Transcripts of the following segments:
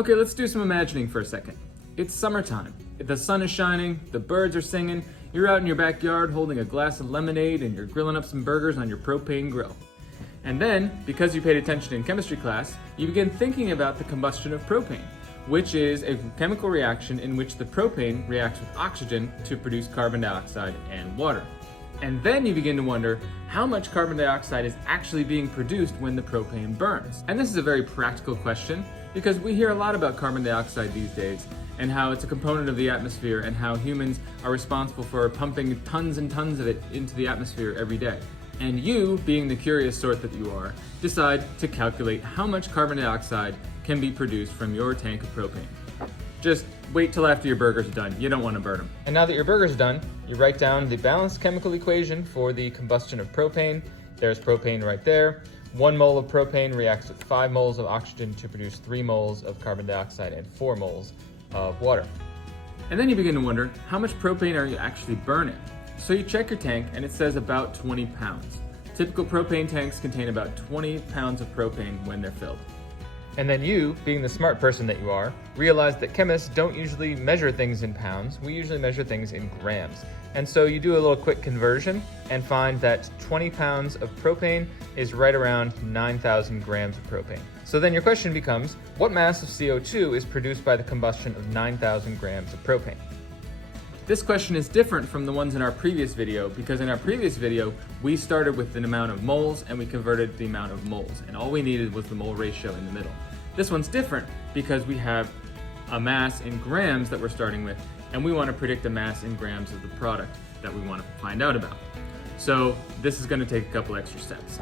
Okay, let's do some imagining for a second. It's summertime. The sun is shining, the birds are singing, you're out in your backyard holding a glass of lemonade and you're grilling up some burgers on your propane grill. And then, because you paid attention in chemistry class, you begin thinking about the combustion of propane, which is a chemical reaction in which the propane reacts with oxygen to produce carbon dioxide and water. And then you begin to wonder how much carbon dioxide is actually being produced when the propane burns. And this is a very practical question because we hear a lot about carbon dioxide these days and how it's a component of the atmosphere and how humans are responsible for pumping tons and tons of it into the atmosphere every day. And you, being the curious sort that you are, decide to calculate how much carbon dioxide can be produced from your tank of propane. Just wait till after your burgers are done. You don't want to burn them. And now that your burgers are done, you write down the balanced chemical equation for the combustion of propane. There's propane right there. 1 mole of propane reacts with 5 moles of oxygen to produce 3 moles of carbon dioxide and 4 moles of water. And then you begin to wonder, how much propane are you actually burning? So you check your tank and it says about 20 pounds. Typical propane tanks contain about 20 pounds of propane when they're filled. And then you, being the smart person that you are, realize that chemists don't usually measure things in pounds, we usually measure things in grams. And so you do a little quick conversion and find that 20 pounds of propane is right around 9,000 grams of propane. So then your question becomes, what mass of CO2 is produced by the combustion of 9,000 grams of propane? This question is different from the ones in our previous video because in our previous video, we started with an amount of moles and we converted the amount of moles, and all we needed was the mole ratio in the middle. This one's different because we have a mass in grams that we're starting with, and we want to predict a mass in grams of the product that we want to find out about. So this is going to take a couple extra steps.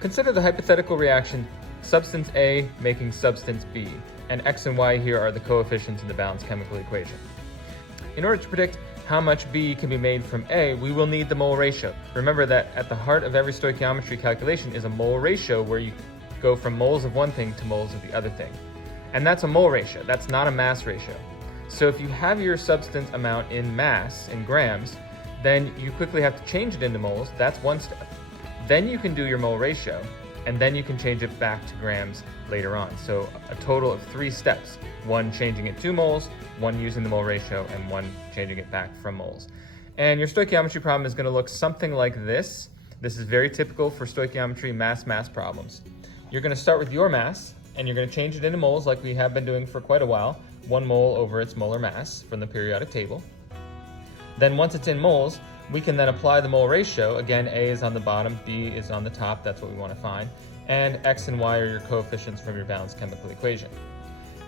Consider the hypothetical reaction substance A making substance B, and X and Y here are the coefficients in the balanced chemical equation. In order to predict how much B can be made from A, we will need the mole ratio. Remember that at the heart of every stoichiometry calculation is a mole ratio where you go from moles of one thing to moles of the other thing. And that's a mole ratio, that's not a mass ratio. So if you have your substance amount in mass, in grams, then you quickly have to change it into moles, that's one step. Then you can do your mole ratio, and then you can change it back to grams later on. So a total of 3 steps, 1 changing it to moles, 1 using the mole ratio, and 1 changing it back from moles. And your stoichiometry problem is going to look something like this. This is very typical for stoichiometry mass problems. You're going to start with your mass, and you're going to change it into moles like we have been doing for quite a while, 1 mole over its molar mass from the periodic table. Then once it's in moles, we can then apply the mole ratio. Again, A is on the bottom, B is on the top, that's what we want to find. And X and Y are your coefficients from your balanced chemical equation.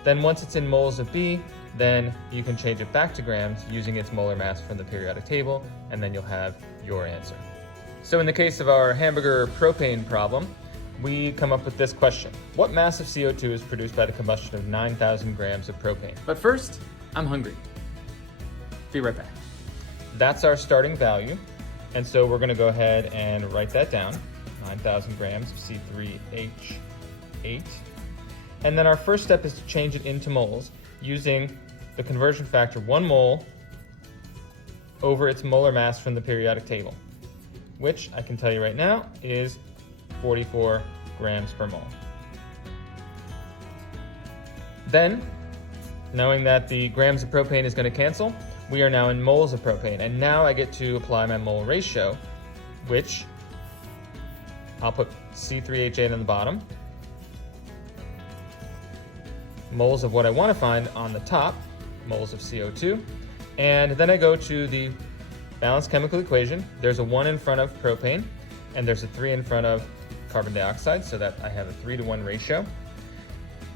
Then once it's in moles of B, then you can change it back to grams using its molar mass from the periodic table, and then you'll have your answer. So in the case of our hamburger propane problem, we come up with this question. What mass of CO2 is produced by the combustion of 9,000 grams of propane? But first, I'm hungry. Be right back. That's our starting value, and so we're going to go ahead and write that down, 9,000 grams of C3H8. And then our first step is to change it into moles using the conversion factor 1 mole over its molar mass from the periodic table, which I can tell you right now is 44 grams per mole. Then, knowing that the grams of propane is going to cancel, we are now in moles of propane, and now I get to apply my mole ratio, which I'll put C3H8 on the bottom, moles of what I want to find on the top, moles of CO2, and then I go to the balanced chemical equation. There's a 1 in front of propane, and there's a 3 in front of carbon dioxide, so that I have a 3-to-1 ratio.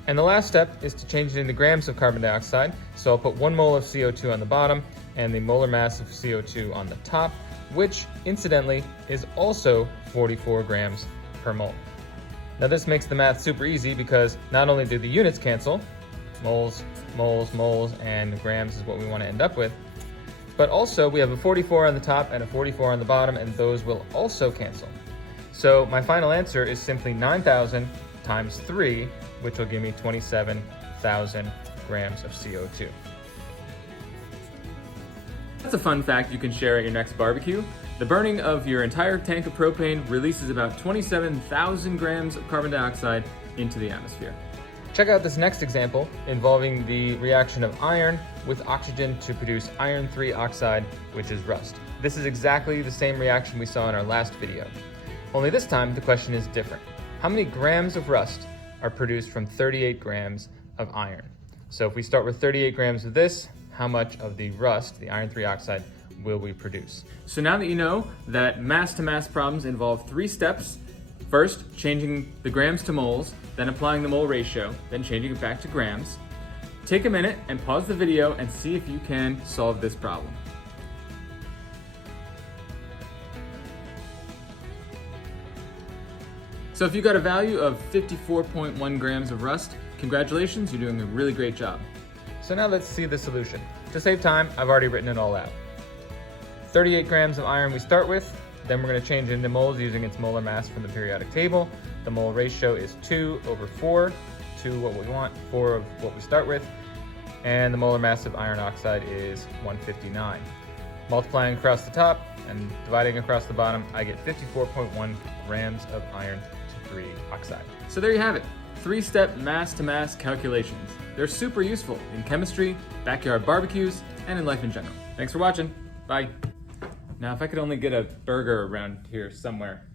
And the last step is to change it into grams of carbon dioxide. So I'll put 1 mole of CO2 on the bottom and the molar mass of CO2 on the top, which incidentally is also 44 grams per mole. Now this makes the math super easy because not only do the units cancel, moles, moles, moles, and grams is what we want to end up with, but also we have a 44 on the top and a 44 on the bottom, and those will also cancel. So my final answer is simply 9,000 times 3, which will give me 27,000 grams of CO2. That's a fun fact you can share at your next barbecue. The burning of your entire tank of propane releases about 27,000 grams of carbon dioxide into the atmosphere. Check out this next example involving the reaction of iron with oxygen to produce iron 3 oxide, which is rust. This is exactly the same reaction we saw in our last video. Only this time the question is different. How many grams of rust are produced from 38 grams of iron? So if we start with 38 grams of this, how much of the rust, the iron 3 oxide, will we produce? So now that you know that mass-to-mass problems involve 3 steps, first, changing the grams to moles, then applying the mole ratio, then changing it back to grams. Take a minute and pause the video and see if you can solve this problem. So if you got a value of 54.1 grams of rust, congratulations, you're doing a really great job. So now let's see the solution. To save time, I've already written it all out. 38 grams of iron we start with, then we're going to change it into moles using its molar mass from the periodic table. The mole ratio is 2/4, 2 what we want, 4 of what we start with, and the molar mass of iron oxide is 159. Multiplying across the top and dividing across the bottom, I get 54.1 grams of iron 3 oxide. So there you have it, 3-step mass-to-mass calculations. They're super useful in chemistry, backyard barbecues, and in life in general. Thanks for watching. Bye. Now, if I could only get a burger around here somewhere.